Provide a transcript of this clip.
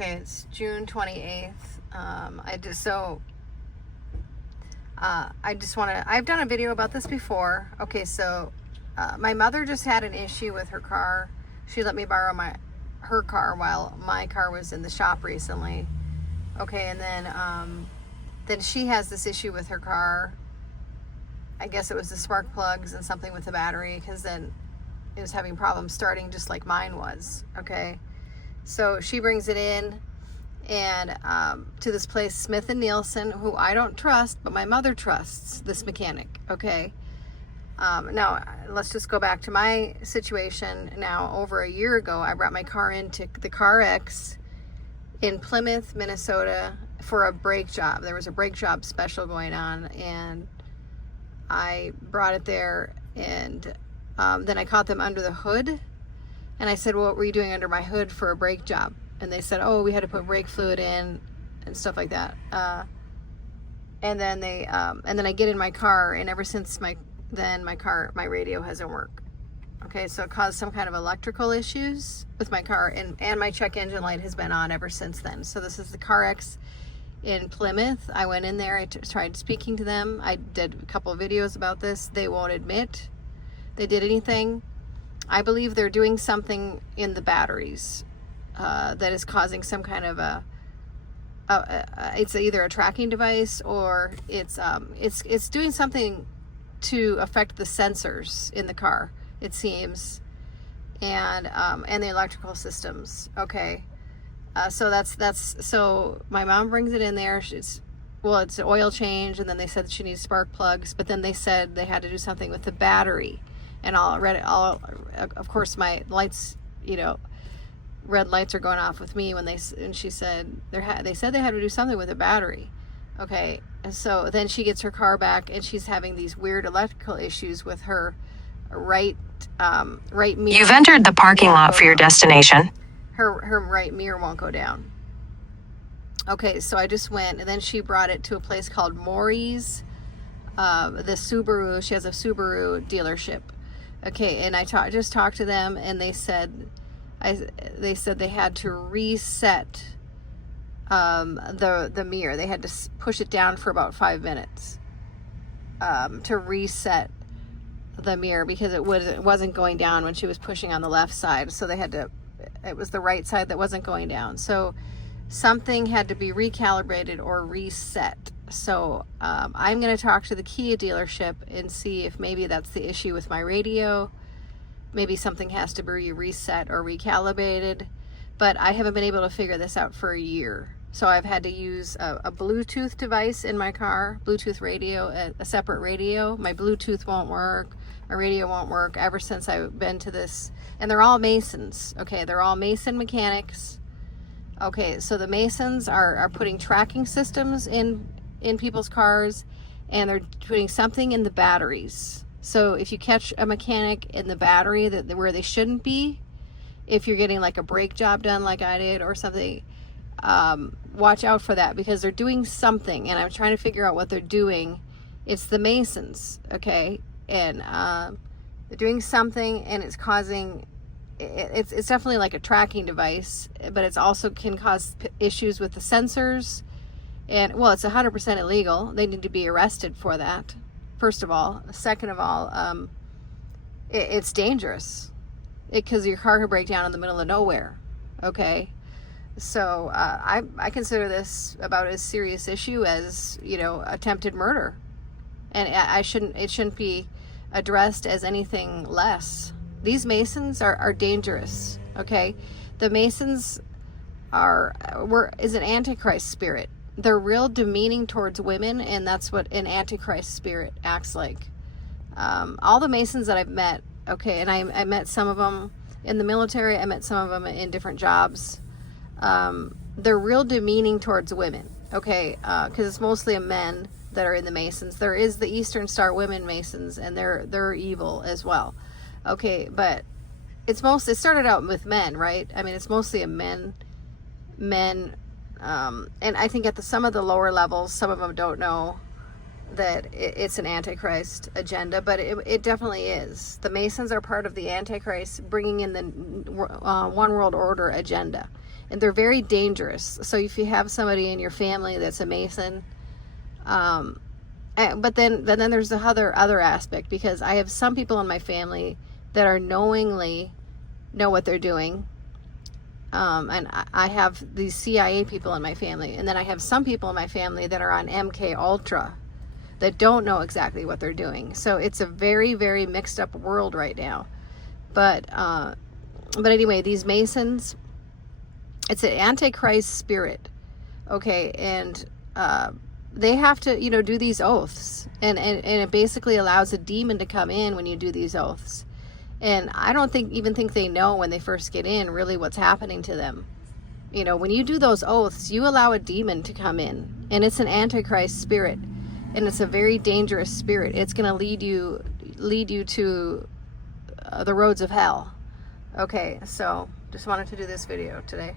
Okay, it's June 28th. I just want to, I've done a video about this before. Okay, so my mother just had an issue with her car. She let me borrow her car while my car was in the shop recently. Okay, and then she has this issue with her car. I guess it was the spark plugs and something with the battery, because then it was having problems starting just like mine was. Okay, so she brings it in and to this place, Smith and Nielsen, who I don't trust, but my mother trusts this mechanic. Okay, now let's just go back to my situation. Now, over a year ago, I brought my car into the CarX in Plymouth, Minnesota for a brake job. There was a brake job special going on, and I brought it there, and then I caught them under the hood, and I said, well, what were you doing under my hood for a brake job? And they said, oh, we had to put brake fluid in and stuff like that. And then I get in my car, and ever since my radio hasn't worked. Okay, so it caused some kind of electrical issues with my car, and my check engine light has been on ever since then. So this is the CarX in Plymouth. I went in there, I tried speaking to them. I did a couple of videos about this. They won't admit they did anything. I believe they're doing something in the batteries that is causing some kind of it's either a tracking device, or it's doing something to affect the sensors in the car, it seems, and the electrical systems. Okay, so my mom brings it in there. It's an oil change, and then they said that she needs spark plugs, but then they said they had to do something with the battery, and of course my lights, red lights are going off with me and she said they said they had to do something with the battery. Okay, and so then she gets her car back, and she's having these weird electrical issues with her right mirror. You've entered the parking lot for your destination. Her right mirror won't go down. Okay, so I just went, and then she brought it to a place called Maury's, the Subaru. She has a Subaru dealership. Okay, and I just talked to them, and they said they had to reset the mirror. They had to push it down for about 5 minutes to reset the mirror, because it wasn't going down when she was pushing on the left side. So it was the right side that wasn't going down. So something had to be recalibrated or reset. So I'm going to talk to the Kia dealership and see if maybe that's the issue with my radio. Maybe something has to be reset or recalibrated, but I haven't been able to figure this out for a year. So I've had to use a Bluetooth device in my car, Bluetooth radio, a separate radio. My Bluetooth won't work, my radio won't work ever since I've been to this. And they're all Masons, okay? They're all Mason mechanics. Okay, so the Masons are putting tracking systems in people's cars, and they're putting something in the batteries. So if you catch a mechanic in the battery where they shouldn't be, if you're getting like a brake job done like I did or something, watch out for that, because they're doing something, and I'm trying to figure out what they're doing. It's the Masons, okay? And they're doing something, and it's causing, it's definitely like a tracking device, but it's also can cause issues with the sensors. And well, it's 100% illegal. They need to be arrested for that, first of all. Second of all, it's dangerous, because your car could break down in the middle of nowhere. Okay, so I consider this about as serious issue as attempted murder, and it shouldn't be addressed as anything less. These Masons are dangerous. Okay, the Masons is an Antichrist spirit. They're real demeaning towards women, and that's what an Antichrist spirit acts like. All the Masons that I've met, okay, and I met some of them in the military, I met some of them in different jobs. They're real demeaning towards women, okay, because it's mostly men that are in the Masons. There is the Eastern Star Women Masons, and they're evil as well. Okay, but it started out with men, right? I mean, it's mostly men. And I think at some of the lower levels, some of them don't know that it's an Antichrist agenda, but it definitely is. The Masons are part of the Antichrist, bringing in the one world order agenda. and they're very dangerous. So if you have somebody in your family that's a Mason, but then there's the other aspect, because I have some people in my family that are knowingly know what they're doing. And I have these CIA people in my family, and then I have some people in my family that are on MK Ultra that don't know exactly what they're doing. So it's a very, very mixed up world right now. But anyway, these Masons, it's an Antichrist spirit, okay, and they have to, do these oaths, and it basically allows a demon to come in when you do these oaths. And I don't even think they know when they first get in really what's happening to them. When you do those oaths, you allow a demon to come in, and it's an Antichrist spirit, and it's a very dangerous spirit. It's going to lead you to the roads of hell. Okay, so just wanted to do this video today.